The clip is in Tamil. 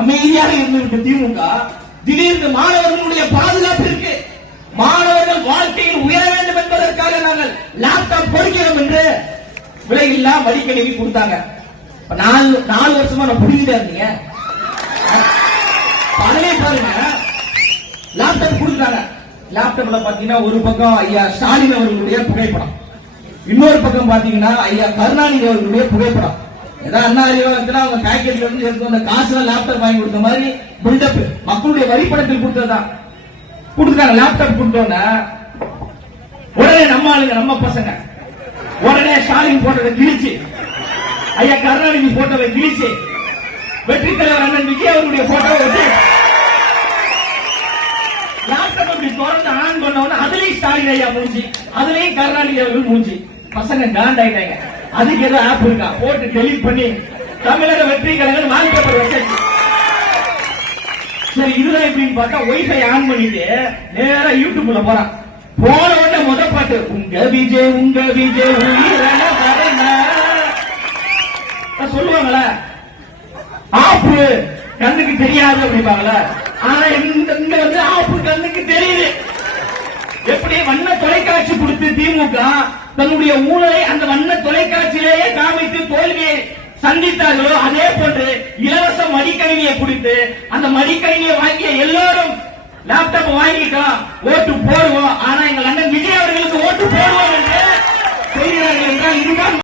அமைதியாக இருந்திருக்கு திமுக திடீர்னு மாணவர்களுடைய பாதுகாப்பு இருக்கு. மாணவர்கள் வாழ்க்கையில் உயர வேண்டும் என்பதற்காக நாங்கள் லேப்டாப் கொடுக்கிறோம் என்று விலையில்லா மடிக்கணினி கொடுத்தாங்க. நாலு நாலு வருஷமா நான் புரிஞ்சுட்டே இருந்தீங்க. பலனே பாருங்க. லேப்டாப் கொடுத்தாங்க. லேப்டாப்ல பாத்தீங்கன்னா ஒரு பக்கம் ஐயா ஸ்டாலின் அவர்களுடைய புகைப்படம். இன்னொரு பக்கம் பாத்தீங்கன்னா ஐயா கருணாநிதி அவர்களுடைய புகைப்படம். ஏதாவது அண்ணா அறிவாளத்துல அவங்க பேக்கெட்ல இருந்து எடுத்து வந்த காசுல லேப்டாப் வாங்கி கொடுத்த மாதிரி பில்டப் மக்களுடைய வரிப்பணத்தில் கொடுத்ததுதான். கொடுத்துட்டாங்க லேப்டாப் கொடுத்தோன்னே உடனே நம்ம ஆளுங்க நம்ம பசங்க. உடனே ஸ்டாலின் போட்டதை கிழிச்சு ஐயா கருணாநிதி போட்டோவை கிழிச்சு வெற்றி தலைவர் அண்ணன் விஜய் அவர்களுடைய போட்டோவை வச்சு லேப்டாப் அப்படி திறந்து ஆன் பண்ண உடனே அதுலயும் ஸ்டாலின் ஐயா மூஞ்சி அதுலயும் கருணாநிதி அவர்கள் மூஞ்சி. பசங்க காண்டாயிட்டாங்க அதுக்கு ஏதோ ஆப் இருக்கா? போட்டு டெலிட் பண்ணி தமிழக வெற்றி கழகம் வாலிபர் வச்சாச்சு சரி இதுல எப்படின்னு பார்த்தா ஒய்ஃபை ஆன் பண்ணிட்டு நேரா யூடியூப்ல போறான். போன உடனே முத பாட்டு உங்க விஜய் உங்க விஜய் சொல்லுவாங்களே ஆப்பு கண்ணுக்கு தெரியாது அப்படிப்பாங்களே ஆனா இந்த இங்க வந்து ஆப்பு கண்ணுக்கு தெரியுது. எப்படி வண்ண தொலைக்காட்சி கொடுத்து திமுக தன்னுடைய ஊழலை அந்த வண்ண தொலைக்காட்சியிலேயே காமித்து தோல்வியை சந்தித்தார்களோ அதே போன்று இலவச மடிக்கணினியை கொடுத்து அந்த மடிக்கணினியை வாங்கிய எல்லாரும் லேப்டாப் வாங்கிட்டோம் ஓட்டு போடுவோம். ஆனா எங்க அண்ணன் விஜய் அவர்களுக்கு ஓட்டு போடுவோம் என்று சொல்கிறார்கள் என்றால் இதுதான்